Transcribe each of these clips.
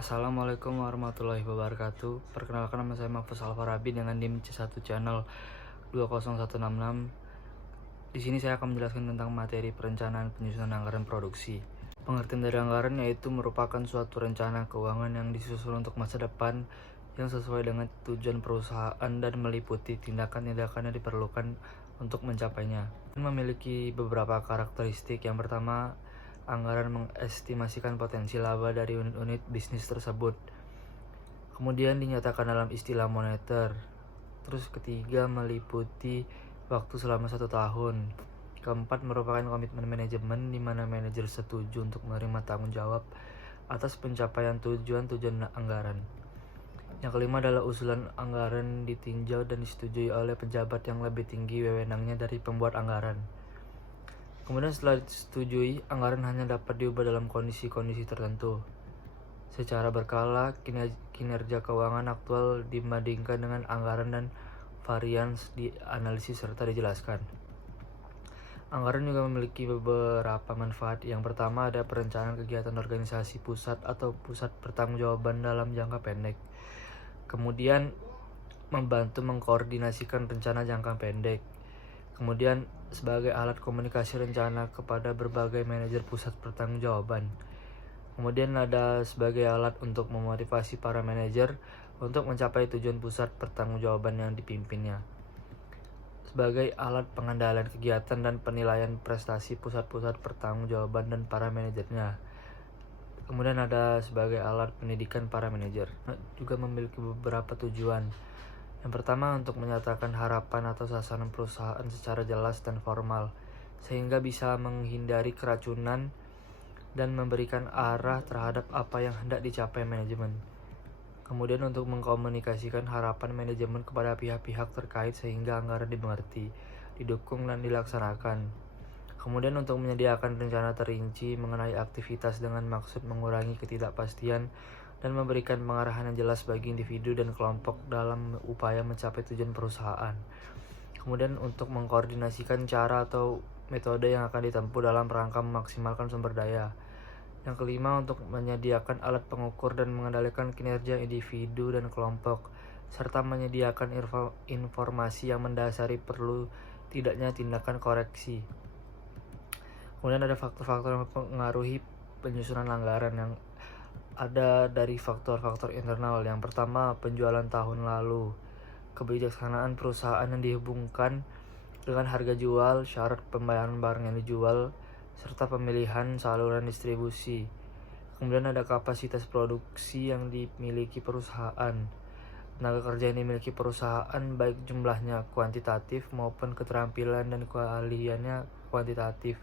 Assalamualaikum warahmatullahi wabarakatuh. Perkenalkan, nama saya Mahfuz Alfarabi dengan NIM C1 Channel 20166. Di sini saya akan menjelaskan tentang materi perencanaan penyusunan anggaran produksi. Pengertian dari anggaran yaitu merupakan suatu rencana keuangan yang disusun untuk masa depan yang sesuai dengan tujuan perusahaan dan meliputi tindakan-tindakan yang diperlukan untuk mencapainya. Memiliki beberapa karakteristik. Yang pertama, anggaran mengestimasikan potensi laba dari unit-unit bisnis tersebut. Kemudian dinyatakan dalam istilah moneter. Terus ketiga, meliputi waktu selama 1 tahun. Keempat, merupakan komitmen manajemen di mana manajer setuju untuk menerima tanggung jawab atas pencapaian tujuan-tujuan anggaran. Yang kelima adalah usulan anggaran ditinjau dan disetujui oleh pejabat yang lebih tinggi wewenangnya dari pembuat anggaran. Kemudian setelah disetujui, anggaran hanya dapat diubah dalam kondisi-kondisi tertentu. Secara berkala, kinerja keuangan aktual dibandingkan dengan anggaran dan varians dianalisis serta dijelaskan. Anggaran juga memiliki beberapa manfaat. Yang pertama ada perencanaan kegiatan organisasi pusat atau pusat pertanggungjawaban dalam jangka pendek. Kemudian membantu mengkoordinasikan rencana jangka pendek. Kemudian sebagai alat komunikasi rencana kepada berbagai manajer pusat pertanggungjawaban. Kemudian ada sebagai alat untuk memotivasi para manajer untuk mencapai tujuan pusat pertanggungjawaban yang dipimpinnya. Sebagai alat pengendalian kegiatan dan penilaian prestasi pusat-pusat pertanggungjawaban dan para manajernya. Kemudian ada sebagai alat pendidikan para manajer. Juga memiliki beberapa tujuan. Yang pertama, untuk menyatakan harapan atau sasaran perusahaan secara jelas dan formal, sehingga bisa menghindari keracunan dan memberikan arah terhadap apa yang hendak dicapai manajemen. Kemudian untuk mengkomunikasikan harapan manajemen kepada pihak-pihak terkait sehingga anggaran dimengerti, didukung dan dilaksanakan. Kemudian untuk menyediakan rencana terinci mengenai aktivitas dengan maksud mengurangi ketidakpastian dan memberikan pengarahan yang jelas bagi individu dan kelompok dalam upaya mencapai tujuan perusahaan. Kemudian untuk mengkoordinasikan cara atau metode yang akan ditempuh dalam rangka memaksimalkan sumber daya. Yang kelima, untuk menyediakan alat pengukur dan mengendalikan kinerja individu dan kelompok, serta menyediakan informasi yang mendasari perlu tidaknya tindakan koreksi. Kemudian ada faktor-faktor yang mempengaruhi penyusunan anggaran yang ada dari faktor-faktor internal. Yang pertama, penjualan tahun lalu, kebijaksanaan perusahaan yang dihubungkan dengan harga jual, syarat pembayaran barang yang dijual, serta pemilihan saluran distribusi. Kemudian ada kapasitas produksi yang dimiliki perusahaan, tenaga kerja yang dimiliki perusahaan baik jumlahnya kuantitatif maupun keterampilan dan keahliannya kuantitatif.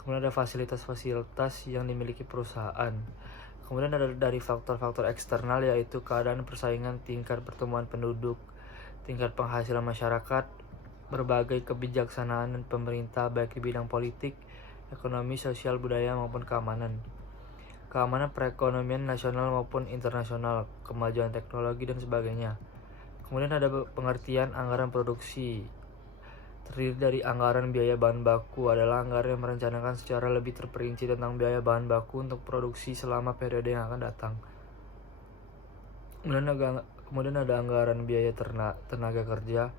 Kemudian ada fasilitas-fasilitas yang dimiliki perusahaan. Kemudian ada dari faktor-faktor eksternal yaitu keadaan persaingan, tingkat pertumbuhan penduduk, tingkat penghasilan masyarakat, berbagai kebijaksanaan dan pemerintah baik di bidang politik, ekonomi, sosial, budaya maupun keamanan. Keamanan perekonomian nasional maupun internasional, kemajuan teknologi dan sebagainya. Kemudian ada pengertian anggaran produksi. Terdiri dari anggaran biaya bahan baku adalah anggaran yang merencanakan secara lebih terperinci tentang biaya bahan baku untuk produksi selama periode yang akan datang. Kemudian ada anggaran biaya tenaga kerja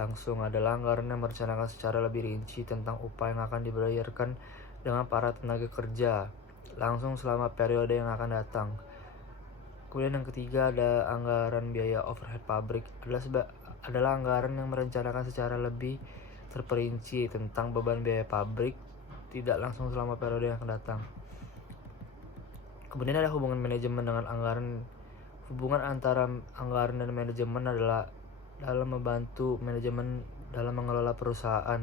langsung, adalah anggaran yang merencanakan secara lebih rinci tentang upah yang akan dibayarkan dengan para tenaga kerja langsung selama periode yang akan datang. Kemudian yang ketiga ada anggaran biaya overhead pabrik, adalah anggaran yang merencanakan secara lebih terperinci tentang beban biaya pabrik tidak langsung selama periode yang akan datang. Kemudian ada hubungan manajemen dengan anggaran. Hubungan antara anggaran dan manajemen adalah dalam membantu manajemen dalam mengelola perusahaan.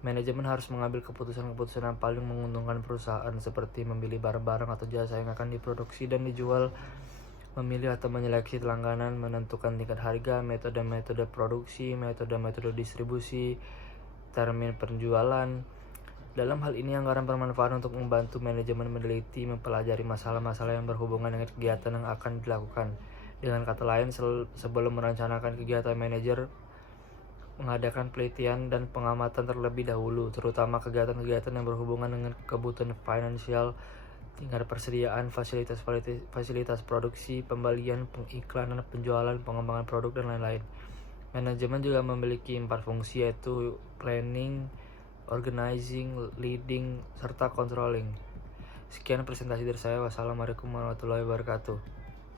Manajemen harus mengambil keputusan-keputusan yang paling menguntungkan perusahaan, seperti memilih barang-barang atau jasa yang akan diproduksi dan dijual, memilih atau menyeleksi langganan, menentukan tingkat harga, metode-metode produksi, metode-metode distribusi, termin penjualan. Dalam hal ini anggaran bermanfaat untuk membantu manajemen meneliti, mempelajari masalah-masalah yang berhubungan dengan kegiatan yang akan dilakukan. Dengan kata lain, sebelum merencanakan kegiatan, manajer mengadakan penelitian dan pengamatan terlebih dahulu, terutama kegiatan-kegiatan yang berhubungan dengan kebutuhan finansial tingkat persediaan, fasilitas produksi, pembelian, pengiklanan, penjualan, pengembangan produk, dan lain-lain. Manajemen juga memiliki 4 fungsi, yaitu planning, organizing, leading, serta controlling. Sekian presentasi dari saya. Wassalamualaikum warahmatullahi wabarakatuh.